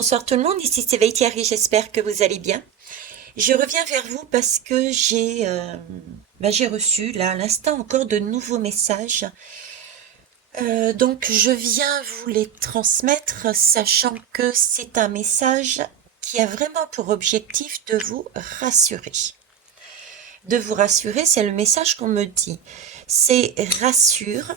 Bonsoir tout le monde, ici c'est Thierry, j'espère que vous allez bien. Je reviens vers vous parce que j'ai reçu là à l'instant encore de nouveaux messages. Donc je viens vous les transmettre sachant que c'est un message qui a vraiment pour objectif de vous rassurer. De vous rassurer, c'est le message qu'on me dit. C'est rassure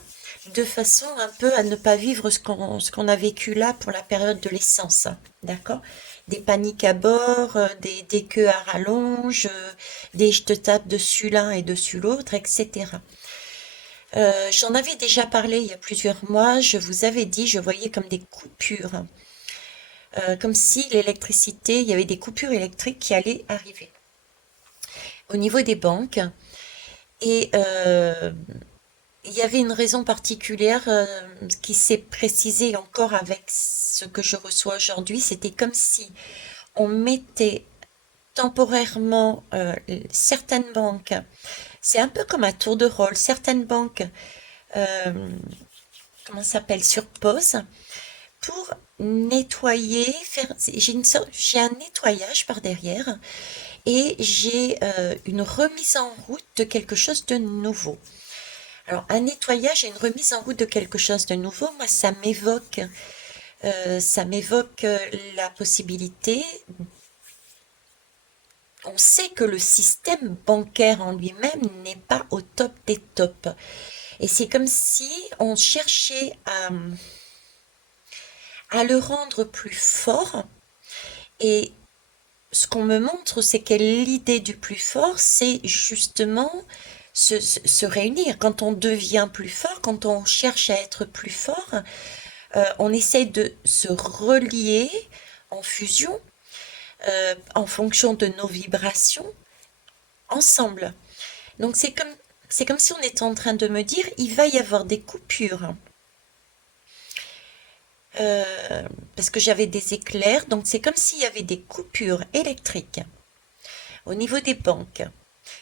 de façon un peu à ne pas vivre ce qu'on a vécu là pour la période de l'essence. D'accord? Des paniques à bord, des queues à rallonge, des je te tape dessus l'un et dessus l'autre, etc. J'en avais déjà parlé il y a plusieurs mois, je vous avais dit, je voyais comme des coupures, comme si l'électricité, il y avait des coupures électriques qui allaient arriver au niveau des banques. Et il y avait une raison particulière qui s'est précisée encore avec ce que je reçois aujourd'hui. C'était comme si on mettait temporairement certaines banques. C'est un peu comme un tour de rôle. Certaines banques, euh, comment ça s'appelle, sur pause pour nettoyer, j'ai un nettoyage par derrière et j'ai une remise en route de quelque chose de nouveau. Alors, un nettoyage et une remise en route de quelque chose de nouveau, moi, ça m'évoque la possibilité. On sait que le système bancaire en lui-même n'est pas au top des tops. Et c'est comme si on cherchait à le rendre plus fort. Et ce qu'on me montre, c'est que l'idée du plus fort, c'est justement se réunir. Quand on devient plus fort, quand on cherche à être plus fort, on essaye de se relier en fusion en fonction de nos vibrations ensemble. Donc c'est comme si on était en train de me dire il va y avoir des coupures. Parce que j'avais des éclairs, donc c'est comme s'il y avait des coupures électriques au niveau des banques,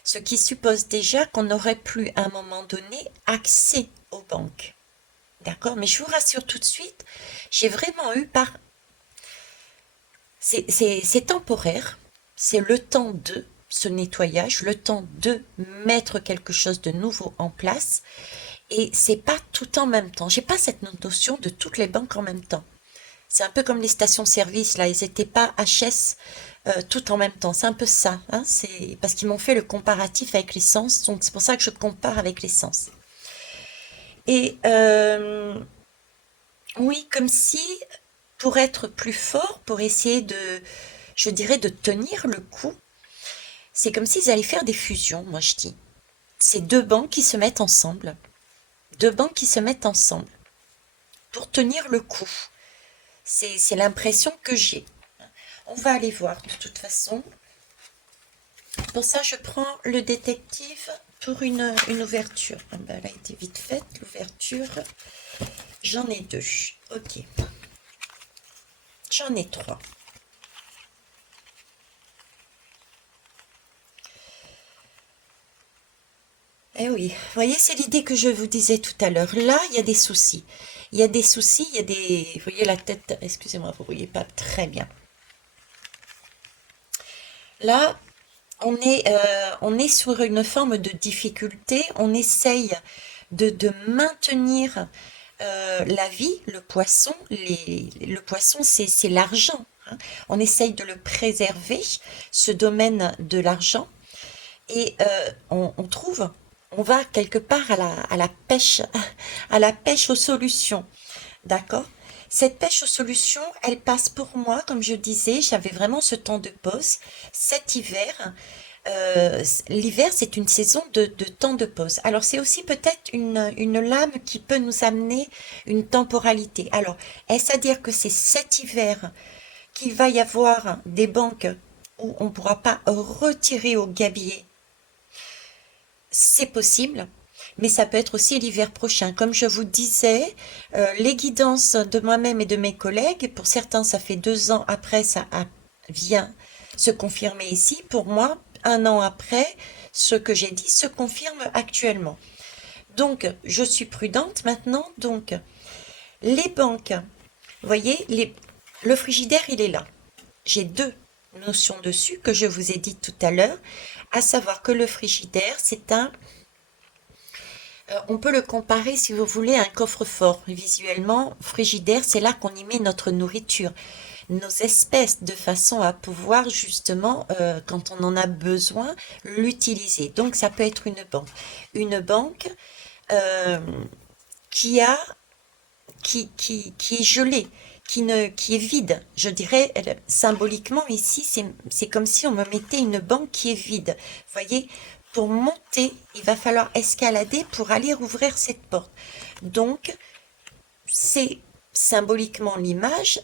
ce qui suppose déjà qu'on n'aurait plus à un moment donné accès aux banques. D'accord? Mais je vous rassure tout de suite, j'ai vraiment eu par c'est temporaire, c'est le temps de ce nettoyage, le temps de mettre quelque chose de nouveau en place, et c'est pas tout en même temps. J'ai pas cette notion de toutes les banques en même temps. C'est un peu comme les stations-service, là, ils n'étaient pas HS tout en même temps. C'est un peu ça, hein, c'est parce qu'ils m'ont fait le comparatif avec l'essence, donc c'est pour ça que je compare avec l'essence. Et oui, comme si pour être plus fort, pour essayer je dirais, de tenir le coup, c'est comme s'ils allaient faire des fusions, moi je dis. C'est deux bancs qui se mettent ensemble. Deux bancs qui se mettent ensemble pour tenir le coup. C'est l'impression que j'ai. On va aller voir de toute façon. Pour ça, je prends le détective pour une ouverture. Ah ben, elle a été vite faite, l'ouverture. J'en ai deux. Ok. J'en ai trois. Eh oui, vous voyez, c'est l'idée que je vous disais tout à l'heure. Là, il y a des soucis. Il y a des soucis, il y a des... Vous voyez la tête, excusez-moi, vous ne voyez pas très bien. Là, on est sur une forme de difficulté. On essaye de maintenir la vie, le poisson. Le poisson, c'est l'argent, hein. On essaye de le préserver, ce domaine de l'argent. Et on trouve, on va quelque part à la pêche, à la pêche aux solutions. D'accord? Cette pêche aux solutions, elle passe pour moi, comme je disais, j'avais vraiment ce temps de pause. Cet hiver, l'hiver, c'est une saison de temps de pause. Alors, c'est aussi peut-être une lame qui peut nous amener une temporalité. Alors, est-ce à dire que c'est cet hiver qu'il va y avoir des banques où on ne pourra pas retirer au gabier? C'est possible, mais ça peut être aussi l'hiver prochain. Comme je vous disais, les guidances de moi-même et de mes collègues, pour certains, ça fait 2 ans après, vient se confirmer ici. Pour moi, un an après, ce que j'ai dit se confirme actuellement. Donc, je suis prudente maintenant. Donc, les banques, vous voyez, Le frigidaire, il est là. J'ai deux notions dessus que je vous ai dit tout à l'heure, à savoir que le frigidaire, on peut le comparer, si vous voulez, à un coffre-fort. Visuellement, frigidaire, c'est là qu'on y met notre nourriture, nos espèces, de façon à pouvoir justement, quand on en a besoin, l'utiliser. Donc, ça peut être une banque. Une banque euh, qui a qui est gelé, qui est vide. Je dirais, symboliquement ici, c'est comme si on me mettait une banque qui est vide. Vous voyez, pour monter, il va falloir escalader pour aller rouvrir cette porte. Donc, c'est symboliquement l'image.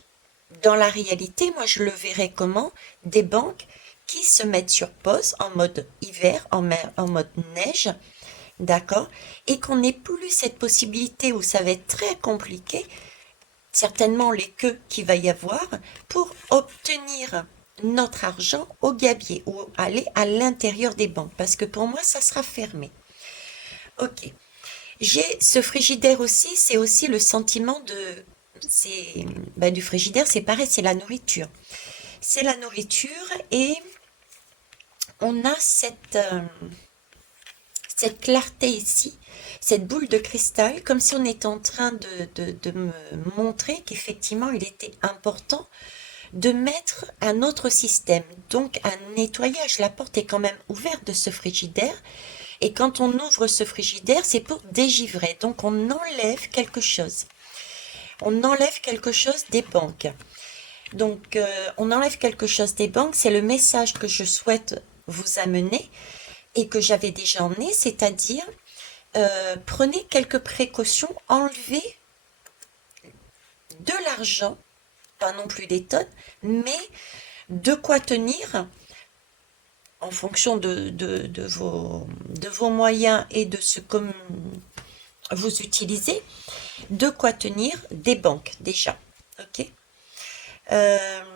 Dans la réalité, moi, je le verrais comment? Des banques qui se mettent sur pause en mode hiver, en mode neige, d'accord? Et qu'on n'ait plus cette possibilité où ça va être très compliqué, certainement les queues qu'il va y avoir pour obtenir notre argent au gabier ou aller à l'intérieur des banques parce que pour moi ça sera fermé. Ok. J'ai ce frigidaire aussi, c'est aussi le sentiment de c'est du frigidaire, c'est pareil, c'est la nourriture. C'est la nourriture et on a cette clarté ici, cette boule de cristal, comme si on était en train de me montrer qu'effectivement il était important de mettre un autre système, donc un nettoyage. La porte est quand même ouverte de ce frigidaire, et quand on ouvre ce frigidaire, c'est pour dégivrer, donc on enlève quelque chose. On enlève quelque chose des banques. Donc, on enlève quelque chose des banques, c'est le message que je souhaite vous amener et que j'avais déjà emmené, c'est-à-dire prenez quelques précautions, enlevez de l'argent, pas non plus des tonnes, mais de quoi tenir en fonction de vos moyens et de ce que vous utilisez, de quoi tenir des banques déjà. Ok. Euh,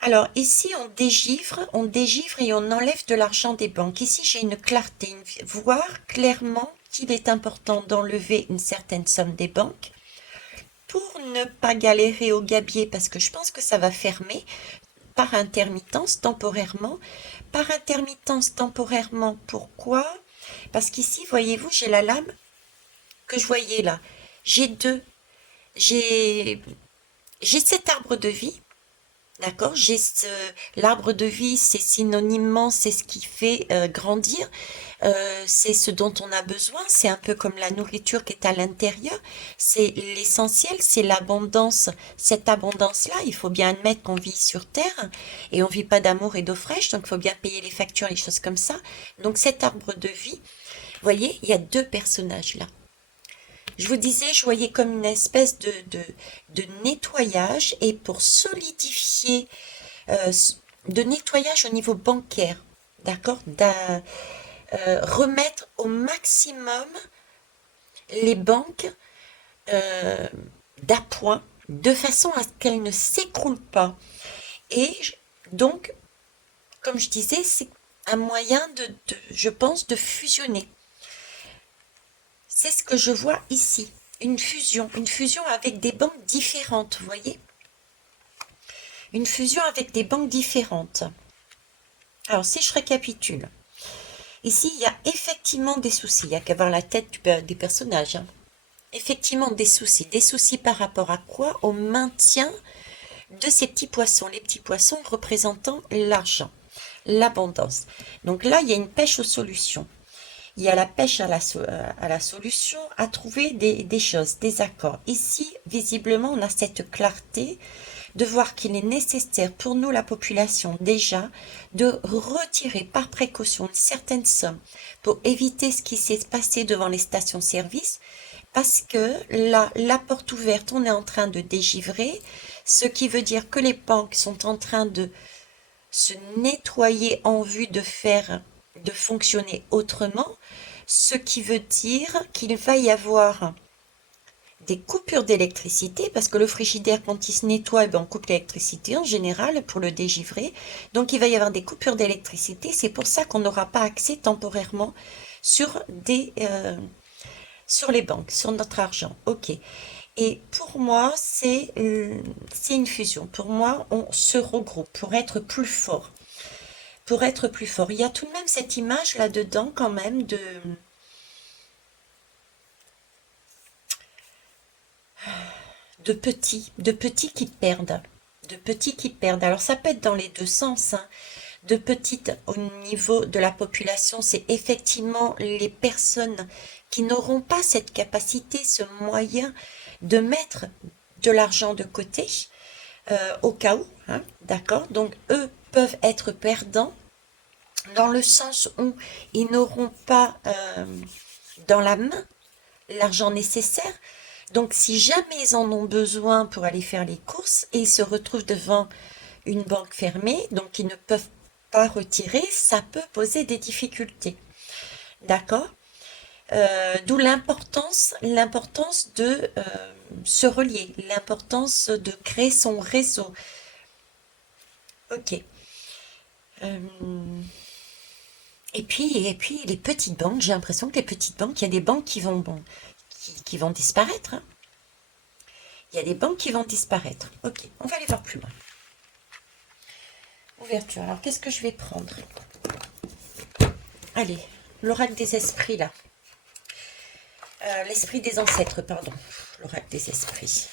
alors ici on dégivre et on enlève de l'argent des banques. Ici j'ai une clarté, voir clairement qu'il est important d'enlever une certaine somme des banques pour ne pas galérer au gabier parce que je pense que ça va fermer par intermittence temporairement. Par intermittence temporairement, pourquoi? Parce qu'ici, voyez-vous, j'ai la lame que je voyais là. J'ai deux. J'ai j'ai cet arbre de vie. D'accord? L'arbre de vie, c'est synonymement, c'est ce qui fait grandir, c'est ce dont on a besoin, c'est un peu comme la nourriture qui est à l'intérieur, c'est l'essentiel, c'est l'abondance. Cette abondance-là, il faut bien admettre qu'on vit sur Terre et on vit pas d'amour et d'eau fraîche, donc il faut bien payer les factures, les choses comme ça. Donc cet arbre de vie, vous voyez, il y a deux personnages là. Je vous disais, je voyais comme une espèce de nettoyage et pour solidifier, euh, de nettoyage au niveau bancaire, d'accord? Remettre au maximum les banques euh, d'appoint de façon à ce qu'elles ne s'écroulent pas. Et donc, comme je disais, c'est un moyen je pense, de fusionner. C'est ce que je vois ici. Une fusion avec des banques différentes, vous voyez? Une fusion avec des banques différentes. Alors, si je récapitule, ici, il y a effectivement des soucis. Il n'y a qu'à voir la tête des personnages, hein. Effectivement, des soucis. Des soucis par rapport à quoi? Au maintien de ces petits poissons. Les petits poissons représentant l'argent, l'abondance. Donc là, il y a une pêche aux solutions. Il y a la pêche à la solution, à trouver des choses, des accords. Ici, visiblement, on a cette clarté de voir qu'il est nécessaire pour nous, la population, déjà, de retirer par précaution une certaine somme pour éviter ce qui s'est passé devant les stations-service, parce que là, la porte ouverte, on est en train de dégivrer, ce qui veut dire que les banques sont en train de se nettoyer en vue de fonctionner autrement, ce qui veut dire qu'il va y avoir des coupures d'électricité, parce que le frigidaire, quand il se nettoie, on coupe l'électricité en général pour le dégivrer. Donc il va y avoir des coupures d'électricité. C'est pour ça qu'on n'aura pas accès temporairement sur sur les banques, sur notre argent. Ok. Et pour moi, c'est une fusion. Pour moi, on se regroupe pour être plus fort. Pour être plus fort. Il y a tout de même cette image là-dedans quand même de petits qui perdent. De petits qui perdent. Alors ça peut être dans les deux sens, hein. De petites au niveau de la population, c'est effectivement les personnes qui n'auront pas cette capacité, ce moyen de mettre de l'argent de côté au cas où, hein, d'accord? Donc eux peuvent être perdants dans le sens où ils n'auront pas dans la main l'argent nécessaire. Donc si jamais ils en ont besoin pour aller faire les courses et ils se retrouvent devant une banque fermée, donc ils ne peuvent pas retirer, ça peut poser des difficultés. D'accord? D'où l'importance de se relier, l'importance de créer son réseau. Ok. Euh, et puis les petites banques, j'ai l'impression que les petites banques, il y a des banques qui vont, bon, qui vont disparaître, hein. Il y a des banques qui vont disparaître. Ok, on va aller voir plus loin. Ouverture. Alors, qu'est-ce que je vais prendre? Allez, l'oracle des esprits, là. L'esprit des ancêtres, pardon. L'oracle des esprits.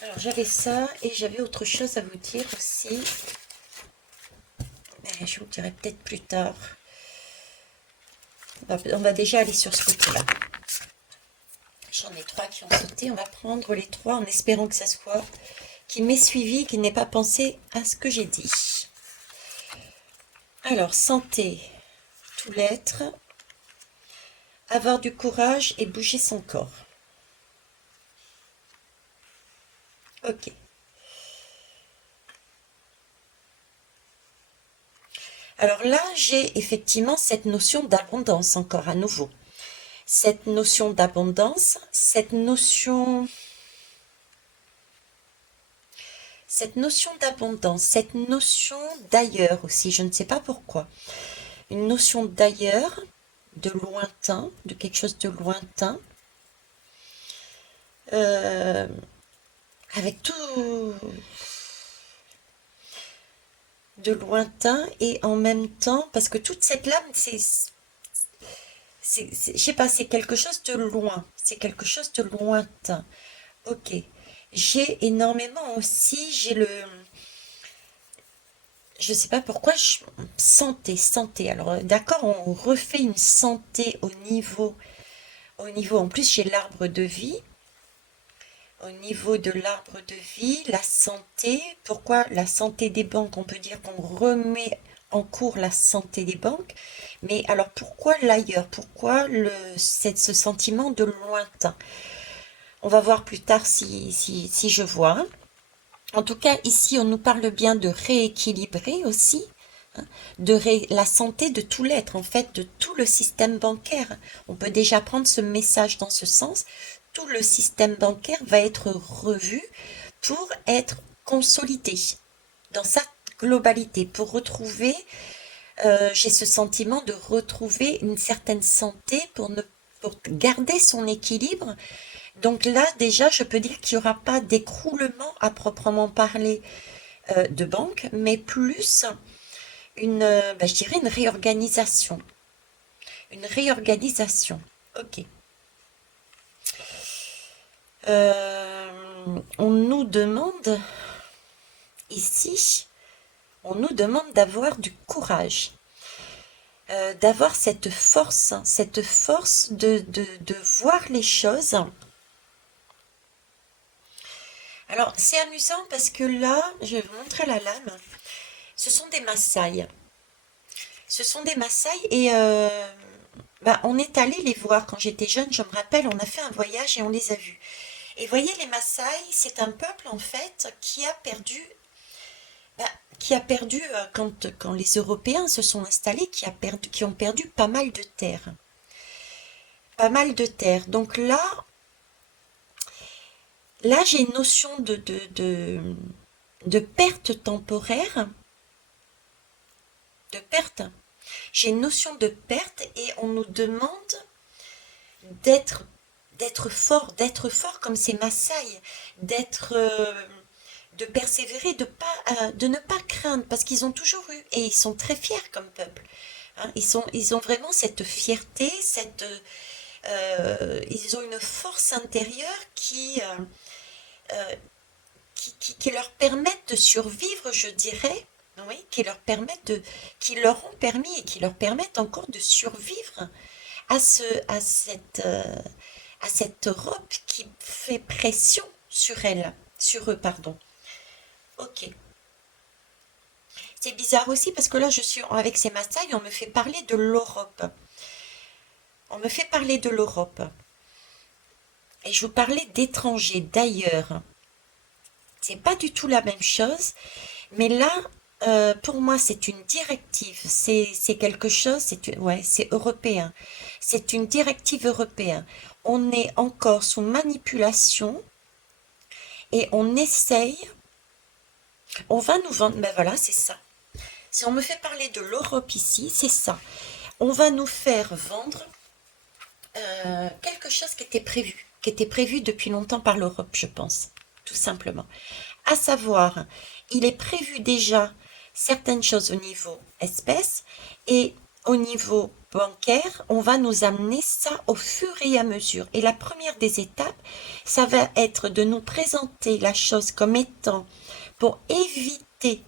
Alors, j'avais ça et j'avais autre chose à vous dire aussi. Mais je vous dirai peut-être plus tard. On va déjà aller sur ce côté-là. J'en ai 3 qui ont sauté. On va prendre les 3 en espérant que ça soit qui m'ait suivi, qui n'ait pas pensé à ce que j'ai dit. Alors, santé, tout l'être, avoir du courage et bouger son corps. Ok. Alors là, j'ai effectivement cette notion d'abondance encore à nouveau. Cette notion d'abondance, cette notion d'abondance, cette notion d'ailleurs aussi, je ne sais pas pourquoi. Une notion d'ailleurs, de lointain, de quelque chose de lointain, euh, avec tout de lointain et en même temps, parce que toute cette lame, je sais pas, c'est quelque chose de loin, c'est quelque chose de lointain. Ok. J'ai énormément aussi, je sais pas pourquoi, santé. Alors, d'accord, on refait une santé au niveau, en plus, j'ai l'arbre de vie. Au niveau de l'arbre de vie, la santé, pourquoi la santé des banques? On peut dire qu'on remet en cours la santé des banques, mais alors pourquoi l'ailleurs? Pourquoi ce sentiment de lointain? On va voir plus tard si je vois, hein. En tout cas, ici, on nous parle bien de rééquilibrer aussi, hein, la santé de tout l'être, en fait, de tout le système bancaire. On peut déjà prendre ce message dans ce sens. Tout le système bancaire va être revu pour être consolidé dans sa globalité, pour retrouver, j'ai ce sentiment de retrouver une certaine santé pour garder son équilibre. Donc là, déjà, je peux dire qu'il n'y aura pas d'écroulement à proprement parler de banque, mais plus je dirais une réorganisation. Une réorganisation. Ok. On nous demande ici, on nous demande d'avoir du courage, d'avoir cette force de voir les choses. Alors, c'est amusant parce que là, je vais vous montrer la lame. Ce sont des Maasai. Ce sont des Maasai et on est allé les voir quand j'étais jeune. Je me rappelle, on a fait un voyage et on les a vus. Et voyez, les Maasai, c'est un peuple en fait bah, qui a perdu quand les Européens se sont installés, qui ont perdu pas mal de terres. Pas mal de terres. Donc là j'ai une notion de perte temporaire, de perte. J'ai une notion de perte et on nous demande d'être d'être fort comme ces Maasai, d'être de persévérer, de ne pas craindre, parce qu'ils ont toujours eu, et ils sont très fiers comme peuple. Hein, ils ont vraiment cette fierté, ils ont une force intérieure euh, qui leur permettent de survivre, je dirais, oui, qui leur ont permis et qui leur permettent encore de survivre à ce, à cette, euh, à cette Europe qui fait pression sur eux, pardon. Ok. C'est bizarre aussi parce que là, je suis avec ces Maasai, on me fait parler de l'Europe. On me fait parler de l'Europe. Et je vous parlais d'étrangers, d'ailleurs. C'est pas du tout la même chose, mais là, pour moi, c'est une directive. C'est quelque chose, ouais, c'est européen. C'est une directive européenne. On est encore sous manipulation et on essaye, on va nous vendre, ben voilà, c'est ça. Si on me fait parler de l'Europe ici, c'est ça. On va nous faire vendre quelque chose qui était prévu depuis longtemps par l'Europe, je pense, tout simplement. À savoir, il est prévu déjà certaines choses au niveau espèce et au niveau bancaire, on va nous amener ça au fur et à mesure. Et la première des étapes, ça va être de nous présenter la chose comme étant pour éviter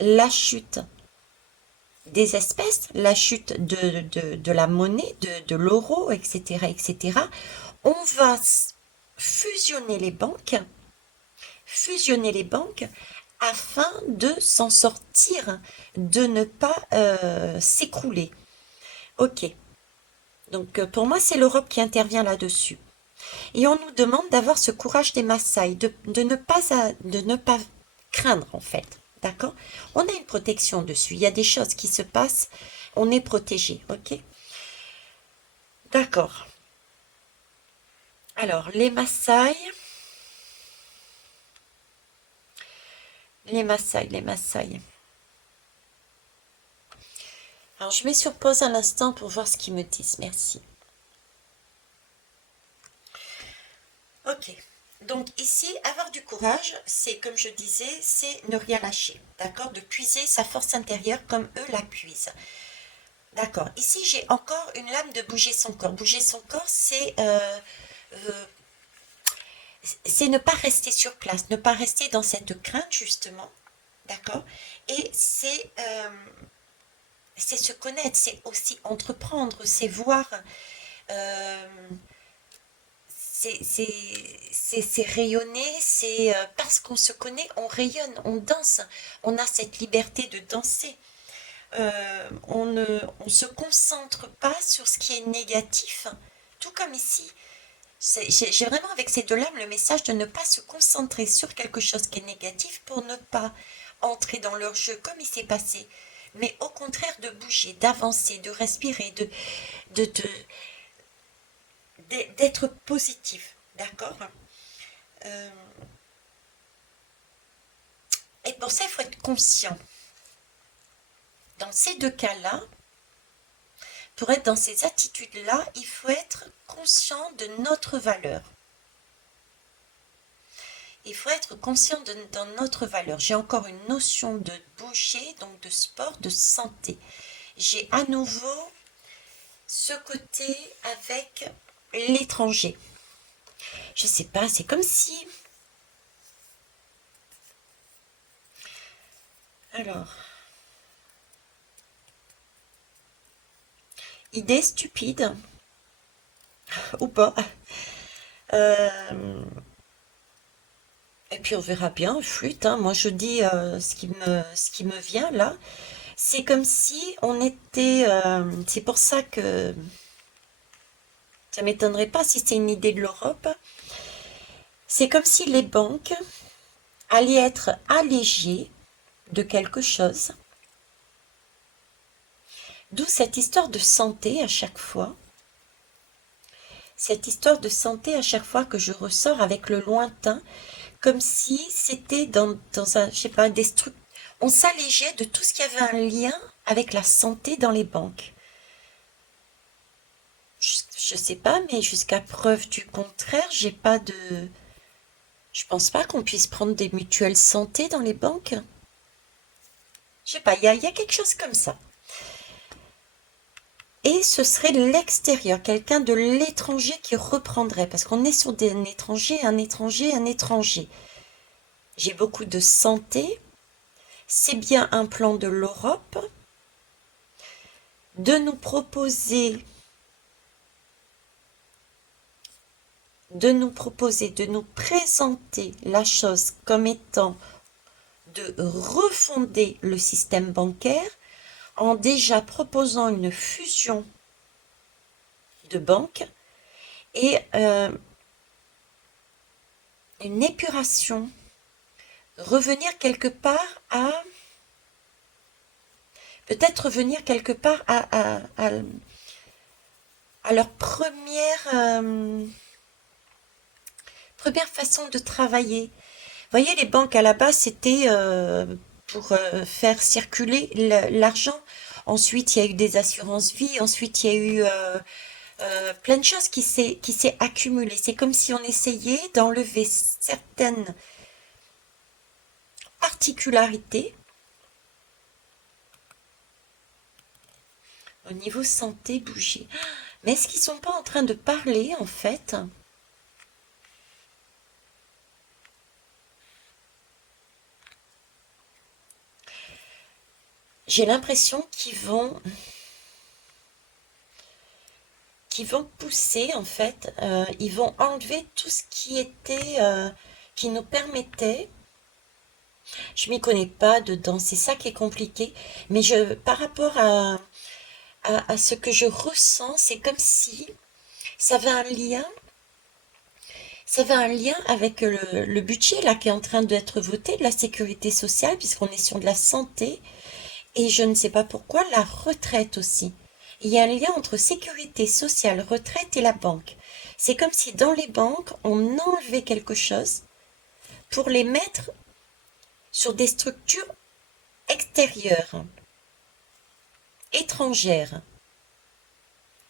la chute des espèces, la chute de la monnaie, de l'euro, etc., etc., on va fusionner les banques afin de s'en sortir, de ne pas s'écrouler. Ok, donc pour moi c'est l'Europe qui intervient là-dessus. Et on nous demande d'avoir ce courage des Maasai, de ne pas craindre en fait. D'accord. On a une protection dessus. Il y a des choses qui se passent. On est protégé. Ok. D'accord. Alors, les Maasai. Les Maasai, les Maasai. Alors, je mets sur pause un instant pour voir ce qu'ils me disent. Merci. Ok. Donc ici, avoir du courage, c'est comme je disais, c'est ne rien lâcher. D'accord. De puiser sa force intérieure comme eux la puisent. D'accord. Ici, j'ai encore une lame de bouger son corps. Bouger son corps, euh, c'est ne pas rester sur place, ne pas rester dans cette crainte, justement. D'accord. Et c'est se connaître, c'est aussi entreprendre, c'est voir, euh, c'est rayonner, c'est parce qu'on se connaît, on rayonne, on danse, on a cette liberté de danser. On se concentre pas sur ce qui est négatif, tout comme ici. J'ai vraiment avec ces deux-là le message de ne pas se concentrer sur quelque chose qui est négatif pour ne pas entrer dans leur jeu comme il s'est passé, mais au contraire de bouger, d'avancer, de respirer, de, de- d'être positif, d'accord. Euh, et pour ça, il faut être conscient. Dans ces deux cas-là, pour être dans ces attitudes-là, il faut être conscient de notre valeur. Il faut être conscient dans notre valeur. J'ai encore une notion de bouger, donc de sport, de santé. J'ai à nouveau ce côté avec l'étranger. Je sais pas, c'est comme si... Alors, idée stupide, ou pas. Euh, et puis on verra bien, flûte, hein. Moi je dis ce qui me vient là. C'est comme si on était... c'est pour ça que ça m'étonnerait pas si c'est une idée de l'Europe. C'est comme si les banques allaient être allégées de quelque chose. D'où cette histoire de santé à chaque fois. Cette histoire de santé à chaque fois que je ressors avec le lointain, comme si c'était dans un, je sais pas, on s'allégeait de tout ce qui avait un lien avec la santé dans les banques. Je je sais pas, mais jusqu'à preuve du contraire, j'ai pas de... Je pense pas qu'on puisse prendre des mutuelles santé dans les banques. Je sais pas, il y a quelque chose comme ça. Et ce serait l'extérieur, quelqu'un de l'étranger qui reprendrait, parce qu'on est sur un étranger, un étranger, un étranger. J'ai beaucoup de santé, c'est bien un plan de l'Europe, de nous proposer, de nous présenter la chose comme étant de refonder le système bancaire en déjà proposant une fusion de banques et une épuration, revenir quelque part à, peut-être revenir quelque part à leur première façon de travailler. Vous voyez, les banques à la base, c'était pour faire circuler l'argent. Ensuite, il y a eu des assurances vie. Ensuite, il y a eu plein de choses qui s'est accumulé. C'est comme si on essayait d'enlever certaines particularités au niveau santé, bouger. Mais est-ce qu'ils sont pas en train de parler, en fait? J'ai l'impression qu'ils vont pousser, en fait, ils vont enlever tout ce qui était, qui nous permettait, je m'y connais pas dedans, c'est ça qui est compliqué, mais par rapport à ce que je ressens, c'est comme si ça avait un lien, ça avait un lien avec le budget là qui est en train d'être voté, de la sécurité sociale, puisqu'on est sur de la santé, et je ne sais pas pourquoi, la retraite aussi. Il y a un lien entre sécurité sociale, retraite et la banque. C'est comme si dans les banques, on enlevait quelque chose pour les mettre sur des structures extérieures, étrangères.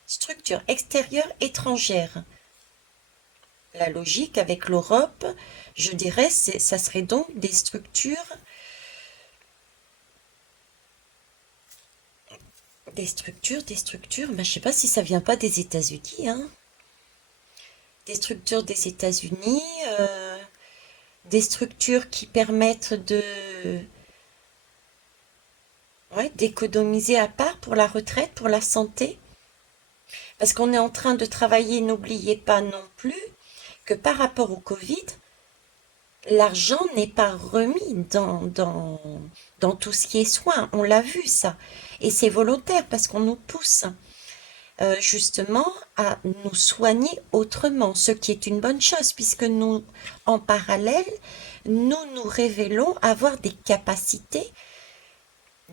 Structures extérieures étrangères. La logique avec l'Europe, je dirais, ça serait donc des structures, ben, je ne sais pas si ça vient pas des États-Unis, hein. Des structures des États-Unis, des structures qui permettent ouais, d'économiser à part pour la retraite, pour la santé. Parce qu'on est en train de travailler, n'oubliez pas non plus que par rapport au Covid, l'argent n'est pas remis dans tout ce qui est soins. On l'a vu ça. Et c'est volontaire parce qu'on nous pousse justement à nous soigner autrement, ce qui est une bonne chose puisque nous, en parallèle, nous révélons avoir des capacités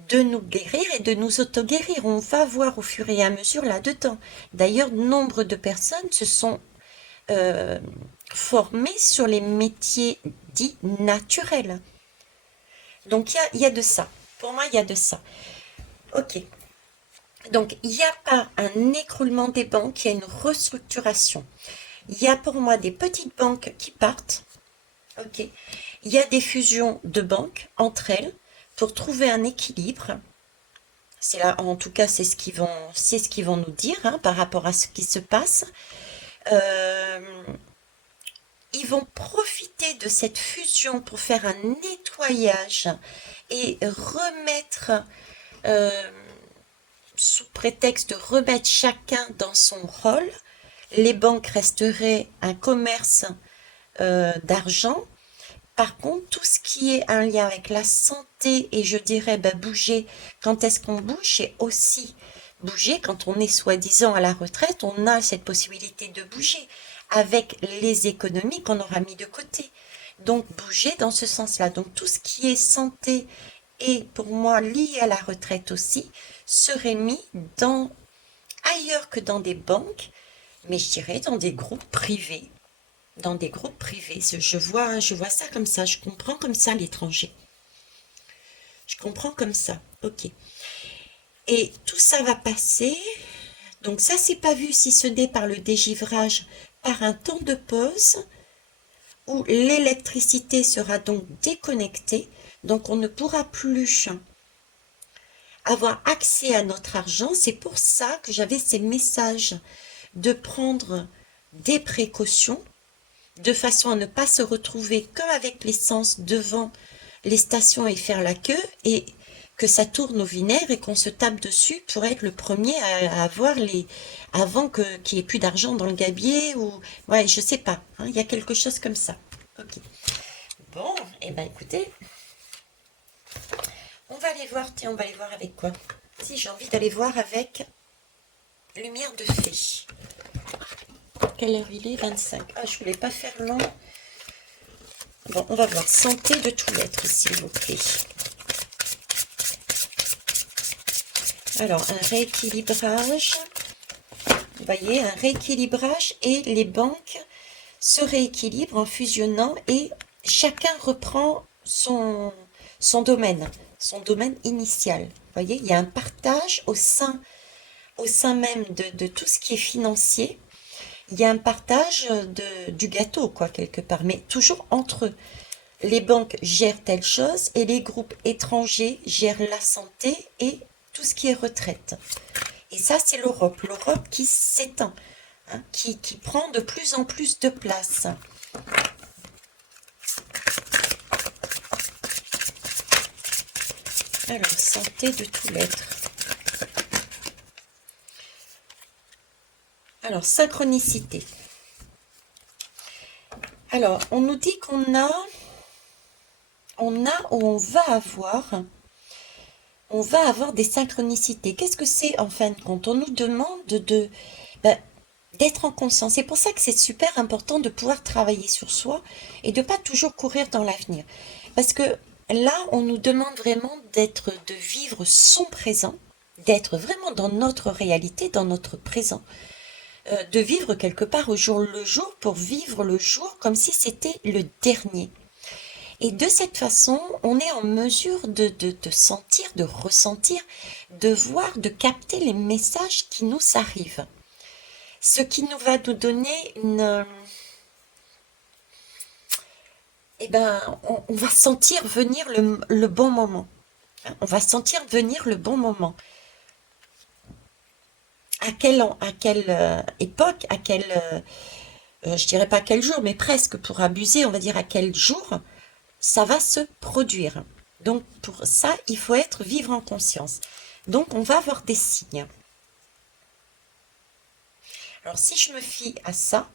de nous guérir et de nous auto-guérir. On va voir au fur et à mesure là-dedans. D'ailleurs, nombre de personnes se sont euh, formées sur les métiers dits naturels. Donc, il y a de ça. Pour moi, il y a de ça. Ok. Donc, il n'y a pas un écroulement des banques, il y a une restructuration. Il y a pour moi des petites banques qui partent. Ok. Il y a des fusions de banques entre elles pour trouver un équilibre. C'est là, en tout cas, c'est ce qu'ils vont nous dire hein, par rapport à ce qui se passe. Euh, Ils vont profiter de cette fusion pour faire un nettoyage et remettre, euh, sous prétexte de remettre chacun dans son rôle, les banques resteraient un commerce d'argent. Par contre, tout ce qui est un lien avec la santé et je dirais bah, bouger, quand est-ce qu'on bouge, c'est aussi bouger quand on est soi-disant à la retraite, on a cette possibilité de bouger avec les économies qu'on aura mis de côté. Donc bouger dans ce sens-là. Donc tout ce qui est santé et pour moi lié à la retraite aussi serait mis dans ailleurs que dans des banques, mais je dirais dans des groupes privés je vois ça comme ça, je comprends comme ça l'étranger. Je comprends comme ça, ok. Et tout ça va passer, Donc ça, c'est pas vu si ce n'est par le dégivrage, par un temps de pause où l'électricité sera donc déconnectée. Donc on ne pourra plus avoir accès à notre argent. C'est pour ça que j'avais ces messages de prendre des précautions de façon à ne pas se retrouver comme avec l'essence devant les stations et faire la queue et que ça tourne au vinaigre et qu'on se tape dessus pour être le premier à avoir les avant que qu'il n'y ait plus d'argent dans le gabier ou ouais je sais pas hein, il y a quelque chose comme ça. Ok, bon et ben écoutez, on va aller voir, tiens on va aller voir avec quoi, si j'ai envie d'aller voir avec lumière de fée. Quelle heure il est? 25. Ah, je voulais pas faire long. Bon, on va voir. Santé de tout l'être, s'il vous plaît. Alors, un rééquilibrage. Vous voyez, un rééquilibrage et les banques se rééquilibrent en fusionnant et chacun reprend son domaine initial. Vous voyez, il y a un partage au sein même de tout ce qui est financier. Il y a un partage du gâteau, quoi, quelque part, mais toujours entre eux. Les banques gèrent telle chose et les groupes étrangers gèrent la santé et tout ce qui est retraite. Et ça, c'est l'Europe. L'Europe qui s'étend, hein, qui prend de plus en plus de place. Alors, santé de tout l'être. Alors, synchronicité. Alors, on nous dit qu'on a ou on va avoir des synchronicités. Qu'est-ce que c'est en fin de compte? On nous demande ben, d'être en conscience. C'est pour ça que c'est super important de pouvoir travailler sur soi et de pas toujours courir dans l'avenir. Parce que là, on nous demande vraiment de vivre son présent, d'être vraiment dans notre réalité, dans notre présent, de vivre quelque part au jour le jour pour vivre le jour comme si c'était le dernier. Et de cette façon, on est en mesure de sentir, de ressentir, de voir, de capter les messages qui nous arrivent. Ce qui nous va nous donner on va sentir venir le bon moment. On va sentir venir le bon moment. À quelle époque, je dirais pas quel jour, mais presque pour abuser, on va dire à quel jour ça va se produire. Donc pour ça, il faut vivre en conscience. Donc on va avoir des signes. Alors si je me fie à ça,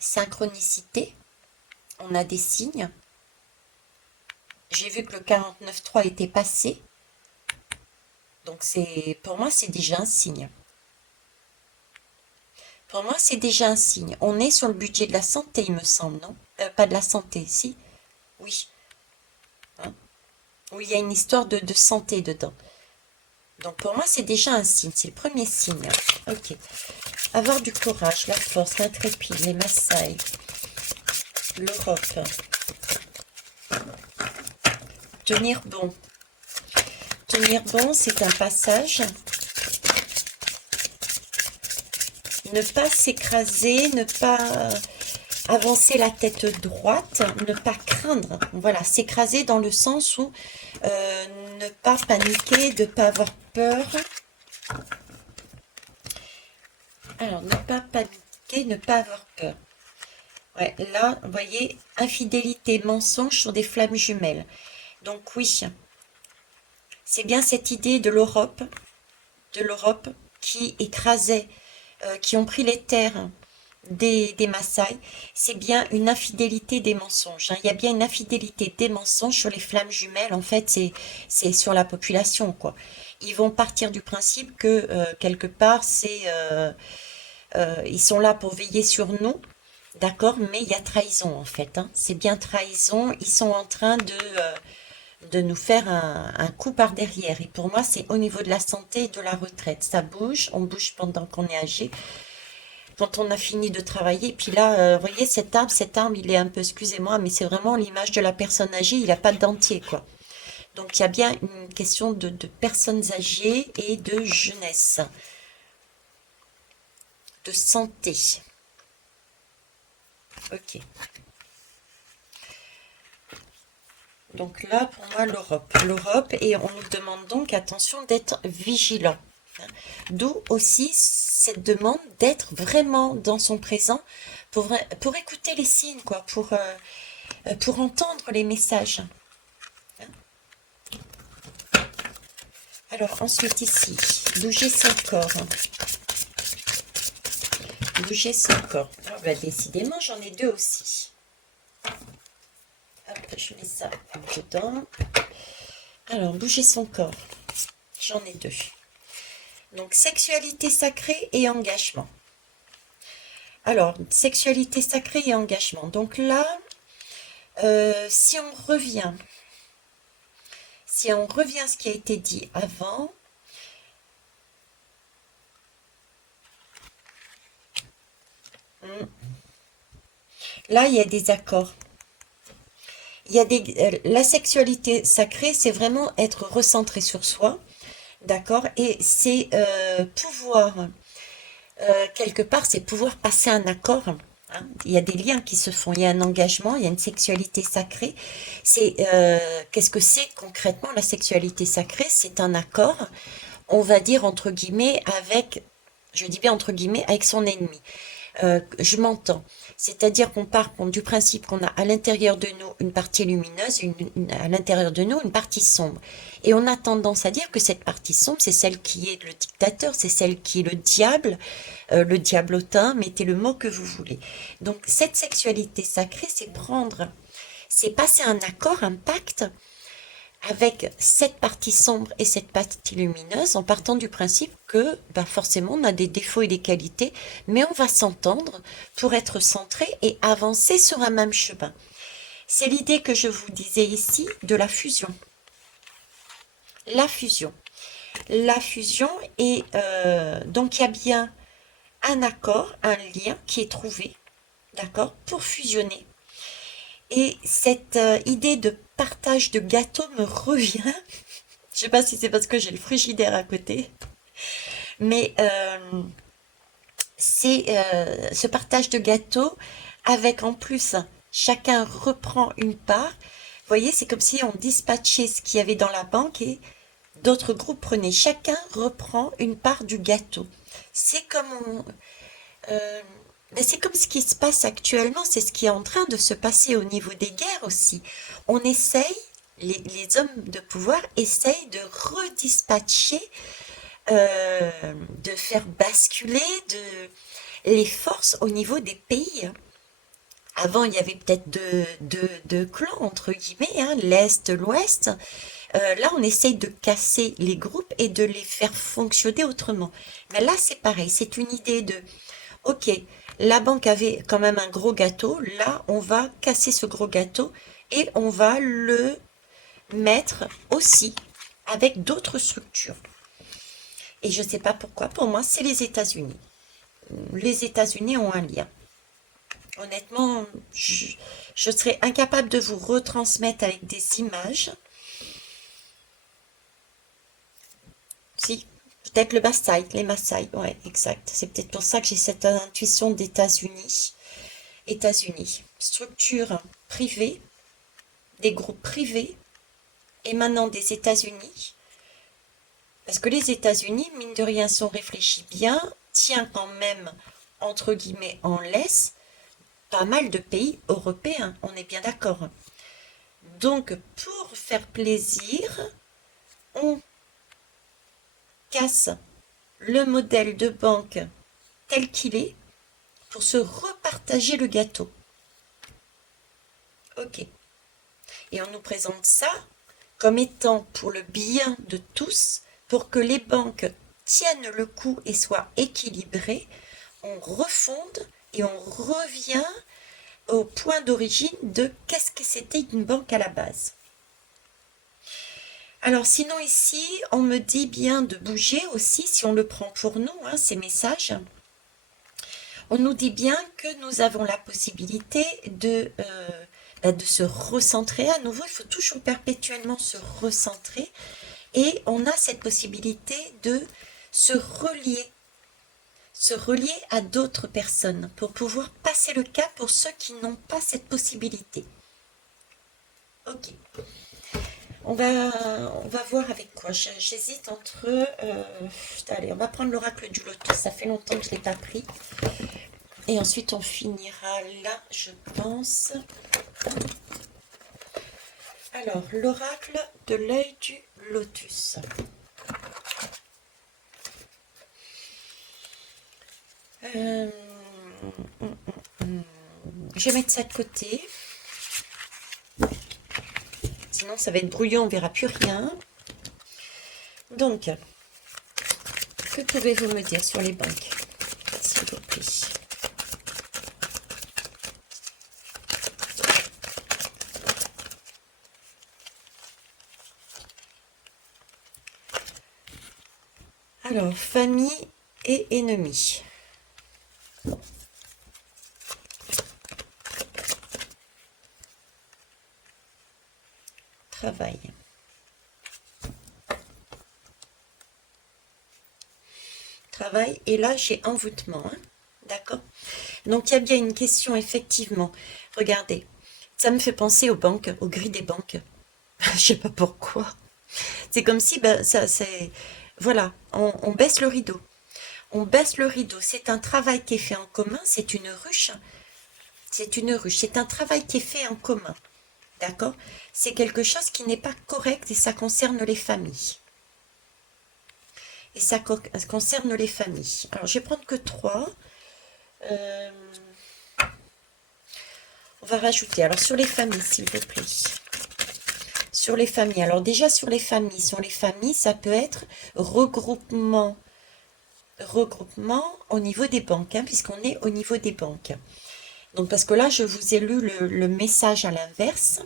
synchronicité, on a des signes. J'ai vu que le 49.3 était passé. Donc pour moi, c'est déjà un signe. Pour moi, c'est déjà un signe. On est sur le budget de la santé, il me semble, non? Pas de la santé, si? Oui. Hein? Oui, il y a une histoire de santé dedans. Donc pour moi, c'est déjà un signe. C'est le premier signe. Ok. Avoir du courage, la force, l'intrépide, les Maasai, l'Europe. Tenir bon. Tenir bon, c'est un passage. Ne pas s'écraser, ne pas avancer la tête droite, ne pas craindre. Voilà, s'écraser dans le sens où ne pas paniquer, de ne pas avoir peur. Alors, ne pas paniquer, ne pas avoir peur. Ouais, là, vous voyez, infidélité, mensonge sur des flammes jumelles. Donc oui, c'est bien cette idée de l'Europe qui écrasait, qui ont pris les terres des Maasai, c'est bien une infidélité des mensonges. Hein. Il y a bien une infidélité des mensonges sur les flammes jumelles. En fait, c'est sur la population, quoi. Ils vont partir du principe que quelque part, ils sont là pour veiller sur nous, d'accord, mais il y a trahison en fait. Hein. C'est bien trahison. Ils sont en train de nous faire un coup par derrière. Et pour moi, c'est au niveau de la santé et de la retraite. Ça bouge, on bouge pendant qu'on est âgé, quand on a fini de travailler. Puis là, vous voyez, cet arbre, il est un peu, excusez-moi, mais c'est vraiment l'image de la personne âgée, il n'a pas de dentier, quoi. Donc il y a bien une question de personnes âgées et de jeunesse. de santé. Ok. Donc là, pour moi, l'Europe, et on nous demande donc, attention, d'être vigilant. Hein. D'où aussi cette demande d'être vraiment dans son présent pour écouter les signes, quoi, pour entendre les messages. Hein. Alors ensuite ici, bouger son corps. Bouger son corps. Ah, bah, décidément, j'en ai deux aussi. Hop, je mets ça dedans. Alors, bouger son corps. J'en ai deux. Donc, sexualité sacrée et engagement. Alors, sexualité sacrée et engagement. Donc là, si on revient à ce qui a été dit avant, là, il y a des accords. La sexualité sacrée, c'est vraiment être recentré sur soi, d'accord? Et c'est pouvoir, quelque part, c'est pouvoir passer un accord. Hein. Il y a des liens qui se font, il y a un engagement, il y a une sexualité sacrée. Qu'est-ce que c'est concrètement la sexualité sacrée? C'est un accord, on va dire entre guillemets, je dis bien entre guillemets, avec son ennemi. Je m'entends. C'est-à-dire qu'on part du principe qu'on a à l'intérieur de nous une partie lumineuse, à l'intérieur de nous une partie sombre. Et on a tendance à dire que cette partie sombre, c'est celle qui est le dictateur, c'est celle qui est le diablotin, mettez le mot que vous voulez. Donc cette sexualité sacrée, c'est passer un accord, un pacte avec cette partie sombre et cette partie lumineuse en partant du principe que forcément on a des défauts et des qualités, mais on va s'entendre pour être centré et avancer sur un même chemin. C'est l'idée que je vous disais ici de la fusion. La fusion. La fusion et donc il y a bien un accord, un lien qui est trouvé, d'accord, pour fusionner. Et cette idée de partage de gâteau me revient. Je sais pas si c'est parce que j'ai le frigidaire à côté, mais c'est ce partage de gâteau avec en plus chacun reprend une part. Vous voyez, c'est comme si on dispatchait ce qu'il y avait dans la banque et d'autres groupes prenaient. Chacun reprend une part du gâteau. C'est comme euh, c'est comme ce qui se passe actuellement, c'est ce qui est en train de se passer au niveau des guerres aussi. On essaye, les hommes de pouvoir essayent de redispatcher, de faire basculer les forces au niveau des pays. Avant, il y avait peut-être deux clans, entre guillemets, hein, l'Est, l'Ouest. Là, on essaye de casser les groupes et de les faire fonctionner autrement. Mais là, c'est pareil, c'est une idée de ok, la banque avait quand même un gros gâteau. Là, on va casser ce gros gâteau et on va le mettre aussi avec d'autres structures. Et je ne sais pas pourquoi, pour moi, c'est les États-Unis. Les États-Unis ont un lien. Honnêtement, je serais incapable de vous retransmettre avec des images. Si, peut-être le Maasai, les Maasai, ouais, exact. C'est peut-être pour ça que j'ai cette intuition d'États-Unis. États-Unis, structure privée, des groupes privés émanant des États-Unis, parce que les États-Unis, mine de rien, sont réfléchis bien, tient quand même, entre guillemets, en laisse pas mal de pays européens, on est bien d'accord. Donc, pour faire plaisir, on casse le modèle de banque tel qu'il est pour se repartager le gâteau. Ok. Et on nous présente ça comme étant pour le bien de tous, pour que les banques tiennent le coup et soient équilibrées, on refonde et on revient au point d'origine de qu'est-ce que c'était une banque à la base. Alors sinon ici, on me dit bien de bouger aussi, si on le prend pour nous, hein, ces messages. On nous dit bien que nous avons la possibilité de se recentrer à nouveau. Il faut toujours perpétuellement se recentrer. Et on a cette possibilité de se se relier à d'autres personnes pour pouvoir passer le cap pour ceux qui n'ont pas cette possibilité. Ok. On va voir avec quoi. J'hésite entre... allez, on va prendre l'oracle du lotus. Ça fait longtemps que je ne l'ai pas pris. Et ensuite, on finira là, je pense. Alors, l'oracle de l'œil du lotus. Je vais mettre ça de côté. Sinon, ça va être brouillon, on ne verra plus rien. Donc, que pouvez-vous me dire sur les banques, s'il vous plaît? Alors, famille et ennemis. Travail. Travail, et là j'ai envoûtement, hein, d'accord? Donc il y a bien une question, effectivement. Regardez, ça me fait penser aux banques, aux grilles des banques. Je sais pas pourquoi. C'est comme si, ben, ça, c'est... Voilà, on baisse le rideau. On baisse le rideau. C'est un travail qui est fait en commun, c'est une ruche. C'est une ruche, c'est un travail qui est fait en commun. D'accord? C'est quelque chose qui n'est pas correct et ça concerne les familles. Et ça concerne les familles. Alors, je vais prendre que 3. On va rajouter. Alors, sur les familles, s'il vous plaît. Sur les familles. Alors, déjà, sur les familles, ça peut être regroupement. Regroupement au niveau des banques, hein, puisqu'on est au niveau des banques. Donc, parce que là, je vous ai lu le message à l'inverse.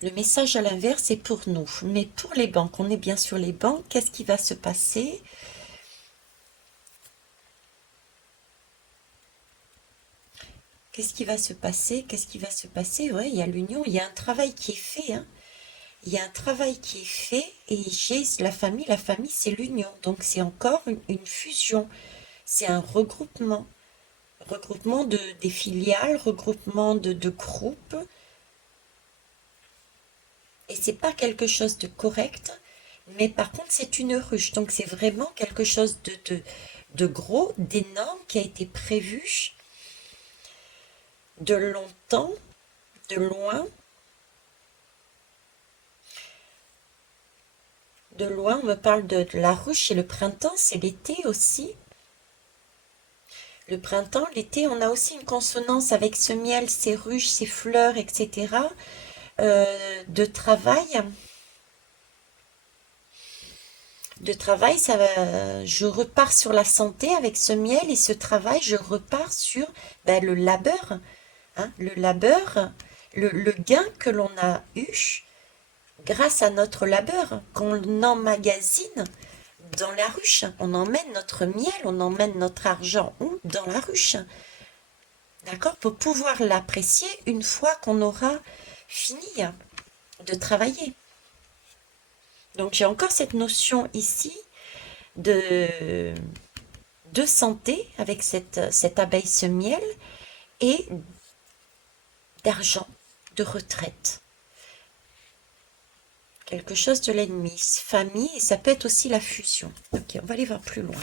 Le message à l'inverse est pour nous. Mais pour les banques, on est bien sur les banques. Qu'est-ce qui va se passer? Qu'est-ce qui va se passer? Qu'est-ce qui va se passer? Ouais, il y a l'union, il y a un travail qui est fait, hein. Il y a un travail qui est fait et j'ai la famille c'est l'union. Donc c'est encore une fusion. C'est un regroupement. Regroupement des filiales, regroupement de groupes. Et c'est pas quelque chose de correct, mais par contre c'est une ruche. Donc c'est vraiment quelque chose de gros, d'énorme qui a été prévu de longtemps, de loin. De loin, on me parle de la ruche et le printemps, c'est l'été aussi. Le printemps, l'été, on a aussi une consonance avec ce miel, ces ruches, ces fleurs, etc. De travail. De travail, ça va, je repars sur la santé avec ce miel et ce travail, je repars sur ben, le labeur. Hein, le labeur, le gain que l'on a eu grâce à notre labeur, qu'on emmagasine dans la ruche. On emmène notre miel, on emmène notre argent où? Dans la ruche. D'accord? Pour pouvoir l'apprécier une fois qu'on aura fini de travailler. Donc j'ai encore cette notion ici de, de santé avec cette abeille miel et d'argent, de retraite. Quelque chose de l'ennemi, famille, et ça peut être aussi la fusion. Ok, on va aller voir plus loin.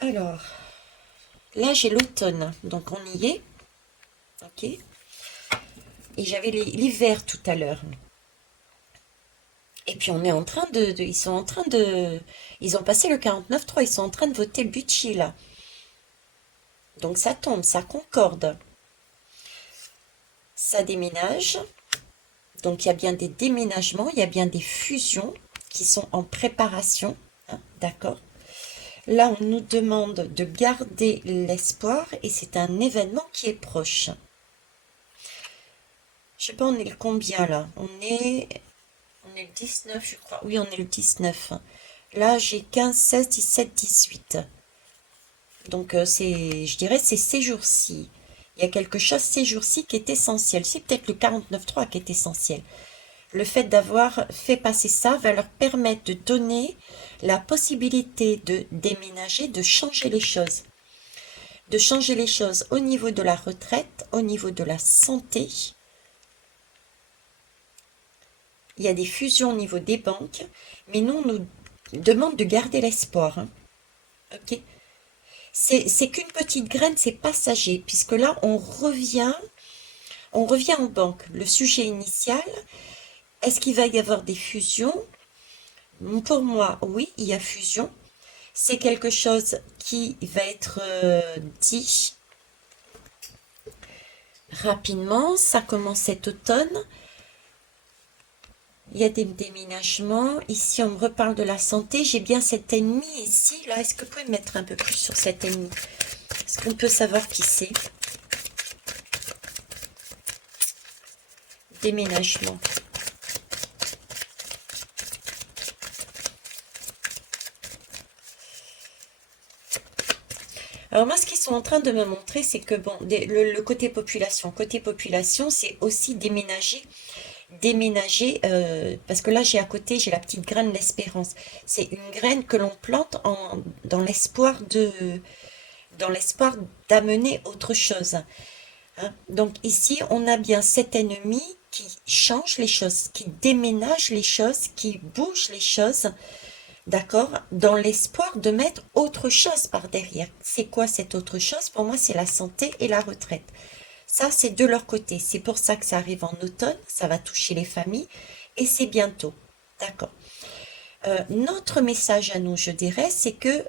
Alors, là j'ai l'automne, donc on y est. Ok. Et j'avais l'hiver tout à l'heure. Et puis on est en train ils sont en train de, ils ont passé le 49.3, ils sont en train de voter le budget là. Donc ça tombe, ça concorde. Ça déménage. Donc il y a bien des déménagements, il y a bien des fusions qui sont en préparation. Hein, d'accord? Là, on nous demande de garder l'espoir et c'est un événement qui est proche. Je sais pas, on est le combien là? On est le 19, je crois. Oui, on est le 19. Là, j'ai 15, 16, 17, 18. Donc, je dirais, c'est ces jours-ci. Il y a quelque chose ces jours-ci qui est essentiel. C'est peut-être le 49.3 qui est essentiel. Le fait d'avoir fait passer ça va leur permettre de donner la possibilité de déménager, de changer les choses. De changer les choses au niveau de la retraite, au niveau de la santé. Il y a des fusions au niveau des banques, mais nous, on nous demande de garder l'espoir, hein. Ok? C'est qu'une petite graine, c'est passager, puisque là, on revient en banque. Le sujet initial, est-ce qu'il va y avoir des fusions? Pour moi, oui, il y a fusion. C'est quelque chose qui va être dit rapidement. Ça commence cet automne. Il y a des déménagements. Ici, on me reparle de la santé. J'ai bien cet ennemi ici. Là, est-ce que vous pouvez me mettre un peu plus sur cet ennemi? Est-ce qu'on peut savoir qui c'est? Déménagement. Alors moi, ce qu'ils sont en train de me montrer, c'est que bon, le côté population, c'est aussi déménager, parce que là, j'ai à côté, j'ai la petite graine d'espérance. C'est une graine que l'on plante dans l'espoir d'amener autre chose, hein. Donc ici, on a bien cet ennemi qui change les choses, qui déménage les choses, qui bouge les choses, d'accord, dans l'espoir de mettre autre chose par derrière. C'est quoi cette autre chose? Pour moi, c'est la santé et la retraite. Ça, c'est de leur côté. C'est pour ça que ça arrive en automne. Ça va toucher les familles et c'est bientôt. D'accord. Notre message à nous, je dirais, c'est que,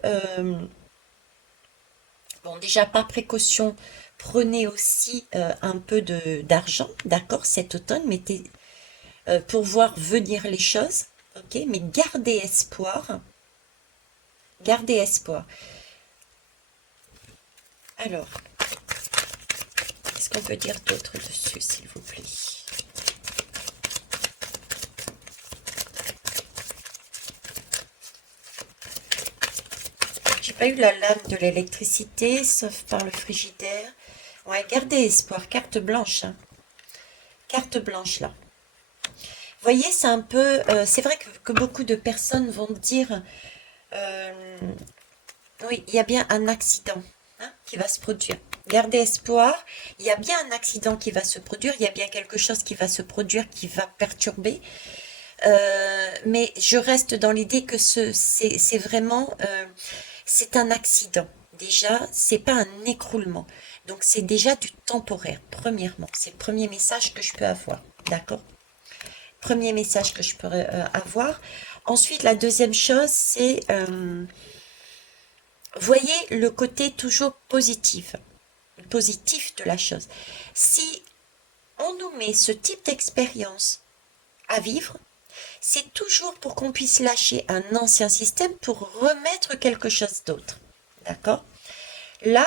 bon, déjà, par précaution, prenez aussi un peu d'argent, d'accord, cet automne, mettez, pour voir venir les choses, ok, mais gardez espoir, gardez espoir. Alors, qu'est-ce qu'on peut dire d'autre dessus, s'il vous plaît? J'ai pas eu la lame de l'électricité, sauf par le frigidaire. Ouais, gardez espoir, carte blanche, hein. Carte blanche, là. Vous voyez, c'est un peu... c'est vrai que beaucoup de personnes vont dire, euh, oui, il y a bien un accident, hein, qui va se produire. Gardez espoir, il y a bien un accident qui va se produire, il y a bien quelque chose qui va se produire qui va perturber. Mais je reste dans l'idée que c'est vraiment, c'est un accident. Déjà, c'est pas un écroulement. Donc c'est déjà du temporaire, premièrement. C'est le premier message que je peux avoir. D'accord? Premier message que je peux avoir. Ensuite, la deuxième chose, c'est, voyez le côté toujours positif de la chose. Si on nous met ce type d'expérience à vivre, c'est toujours pour qu'on puisse lâcher un ancien système pour remettre quelque chose d'autre. D'accord? Là,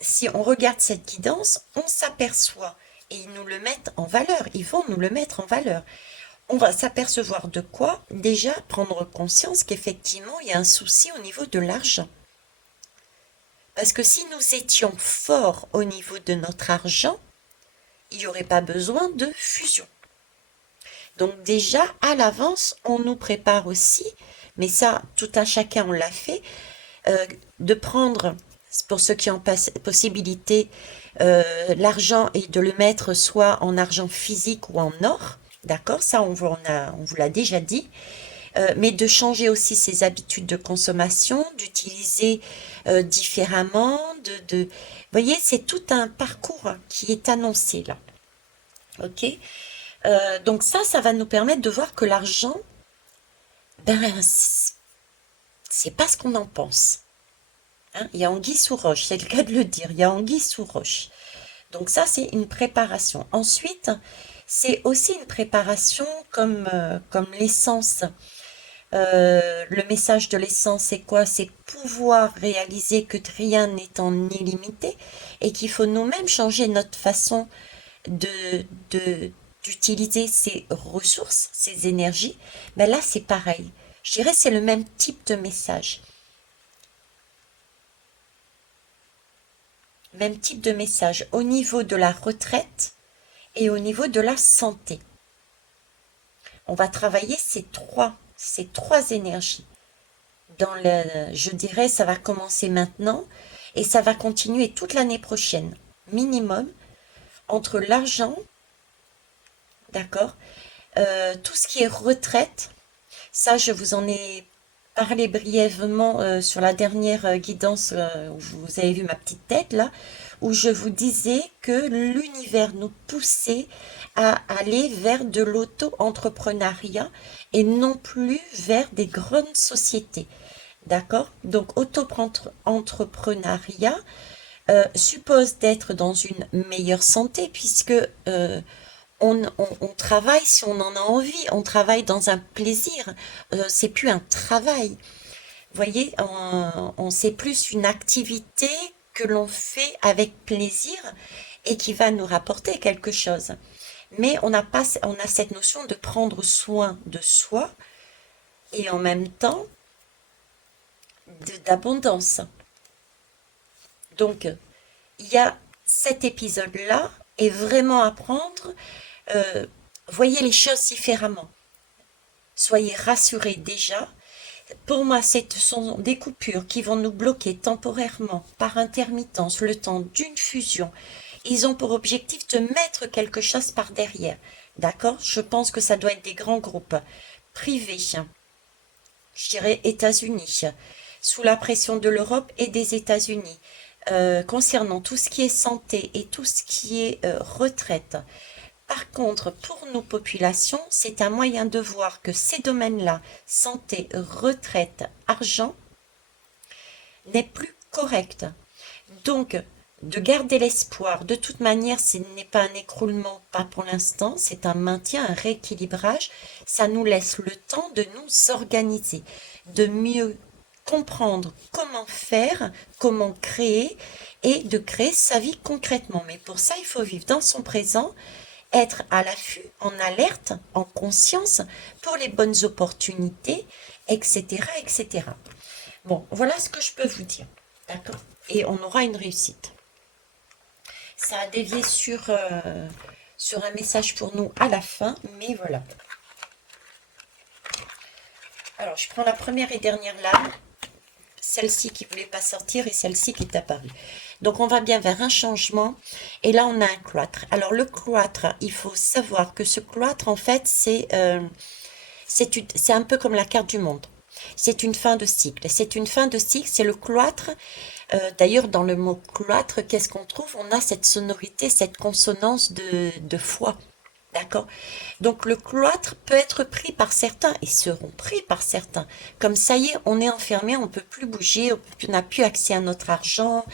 si on regarde cette guidance, on s'aperçoit, et ils nous le mettent en valeur, ils vont nous le mettre en valeur. On va s'apercevoir de quoi? Déjà, prendre conscience qu'effectivement, il y a un souci au niveau de l'argent. Parce que si nous étions forts au niveau de notre argent, il n'y aurait pas besoin de fusion. Donc déjà, à l'avance, on nous prépare aussi, mais ça, tout un chacun, on l'a fait, de prendre, pour ceux qui ont possibilité, l'argent et de le mettre soit en argent physique ou en or, d'accord, ça on vous l'a déjà dit, mais de changer aussi ses habitudes de consommation, d'utiliser différemment, vous voyez, c'est tout un parcours qui est annoncé là, ok? Donc ça va nous permettre de voir que l'argent, ben, c'est pas ce qu'on en pense, hein. Il y a anguille sous roche, c'est le cas de le dire, il y a anguille sous roche. Donc ça, c'est une préparation. Ensuite, c'est aussi une préparation comme l'essence. Le message de l'essence, c'est quoi? C'est pouvoir réaliser que rien n'est en illimité et qu'il faut nous-mêmes changer notre façon de, de, d'utiliser ces ressources, ces énergies. Mais là, c'est pareil. Je dirais que c'est le même type de message. Même type de message au niveau de la retraite et au niveau de la santé. On va travailler ces trois énergies. Je dirais, ça va commencer maintenant et ça va continuer toute l'année prochaine, minimum, entre l'argent, d'accord, tout ce qui est retraite. Ça, je vous en ai parlé brièvement sur la dernière guidance où vous avez vu ma petite tête là, où je vous disais que l'univers nous poussait à aller vers de l'auto-entrepreneuriat et non plus vers des grandes sociétés. D'accord? Donc, auto-entrepreneuriat suppose d'être dans une meilleure santé puisque on travaille si on en a envie, on travaille dans un plaisir, c'est plus un travail. Vous voyez, c'est plus une activité que l'on fait avec plaisir et qui va nous rapporter quelque chose. Mais on a cette notion de prendre soin de soi et en même temps d'abondance. Donc, il y a cet épisode-là est vraiment à prendre. euh, Voyez les choses différemment. Soyez rassurés déjà. Pour moi, ce sont des coupures qui vont nous bloquer temporairement, par intermittence, le temps d'une fusion. Ils ont pour objectif de mettre quelque chose par derrière. D'accord? Je pense que ça doit être des grands groupes privés, je dirais États-Unis, sous la pression de l'Europe et des États-Unis. Concernant tout ce qui est santé et tout ce qui est retraite. Par contre, pour nos populations, c'est un moyen de voir que ces domaines-là, santé, retraite, argent, n'est plus correct. Donc, de garder l'espoir. De toute manière, ce n'est pas un écroulement, pas pour l'instant, c'est un maintien, un rééquilibrage. Ça nous laisse le temps de nous organiser, de mieux comprendre comment faire, comment créer et de créer sa vie concrètement. Mais pour ça, il faut vivre dans son présent, être à l'affût, en alerte, en conscience pour les bonnes opportunités, etc., etc. Bon, voilà ce que je peux vous dire. D'accord? Et on aura une réussite. Ça a dévié sur un message pour nous à la fin, mais voilà. Alors, je prends la première et dernière lame, celle-ci qui ne voulait pas sortir et celle-ci qui est apparue. Donc, on va bien vers un changement. Et là, on a un cloître. Alors, le cloître, il faut savoir que ce cloître, en fait, c'est un peu comme la carte du monde. C'est une fin de cycle. C'est une fin de cycle, c'est le cloître. D'ailleurs, dans le mot cloître, qu'est-ce qu'on trouve? On a cette sonorité, cette consonance de foi. D'accord? Donc le cloître peut être pris par certains et seront pris par certains. Comme ça y est, on est enfermé, on ne peut plus bouger, on n'a plus accès à notre argent,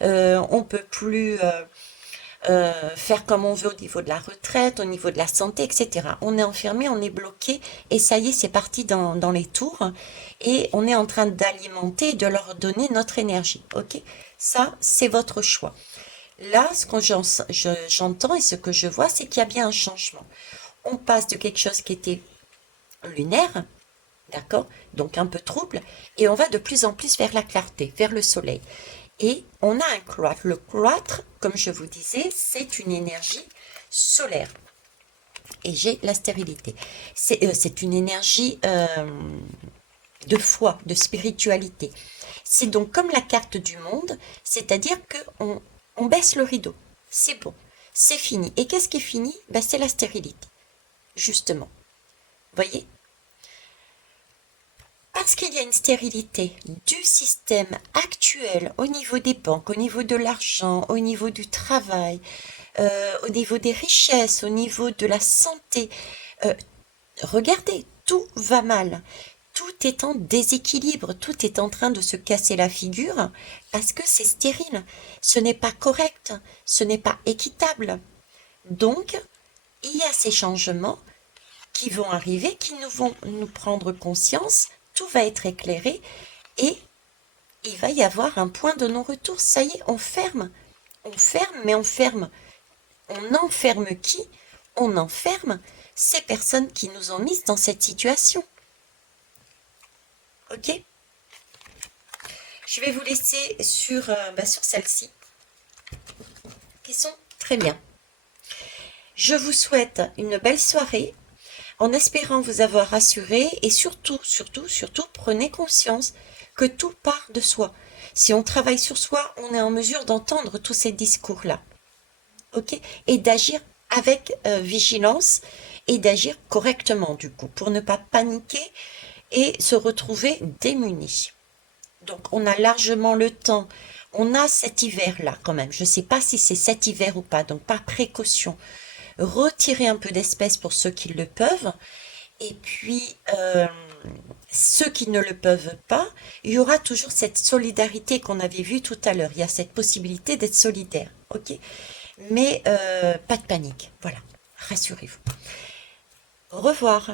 on ne peut plus faire comme on veut au niveau de la retraite, au niveau de la santé, etc. On est enfermé, on est bloqué et ça y est, c'est parti dans les tours et on est en train d'alimenter, de leur donner notre énergie. Ok? Ça, c'est votre choix. Là, ce que j'entends et ce que je vois, c'est qu'il y a bien un changement. On passe de quelque chose qui était lunaire, d'accord, donc un peu trouble, et on va de plus en plus vers la clarté, vers le soleil. Et on a un cloître. Le cloître, comme je vous disais, c'est une énergie solaire. Et j'ai la stérilité. C'est une énergie de foi, de spiritualité. C'est donc comme la carte du monde, c'est-à-dire qu'on baisse le rideau. C'est bon, c'est fini. Et qu'est-ce qui est fini? Ben, c'est la stérilité, justement. Vous voyez? Parce qu'il y a une stérilité du système actuel au niveau des banques, au niveau de l'argent, au niveau du travail, au niveau des richesses, au niveau de la santé. Euh, Regardez, tout va mal. Tout est en déséquilibre, tout est en train de se casser la figure parce que c'est stérile. Ce n'est pas correct, ce n'est pas équitable. Donc, il y a ces changements qui vont arriver, qui nous vont nous prendre conscience, tout va être éclairé et il va y avoir un point de non-retour. Ça y est, on ferme. On ferme, mais on ferme. On enferme qui? On enferme ces personnes qui nous ont mises dans cette situation. Ok? Je vais vous laisser sur celle-ci, qui sont très bien. Je vous souhaite une belle soirée. en espérant vous avoir rassuré et surtout, surtout, surtout, prenez conscience que tout part de soi. Si on travaille sur soi, on est en mesure d'entendre tous ces discours-là, ok? Et d'agir avec vigilance et d'agir correctement du coup, pour ne pas paniquer et se retrouver démunis. Donc on a largement le temps. On a cet hiver-là quand même. Je ne sais pas si c'est cet hiver ou pas, donc par précaution. Retirez un peu d'espèces pour ceux qui le peuvent. Et puis, ceux qui ne le peuvent pas, il y aura toujours cette solidarité qu'on avait vue tout à l'heure. Il y a cette possibilité d'être solidaire, ok? Mais pas de panique, voilà. Rassurez-vous. Au revoir.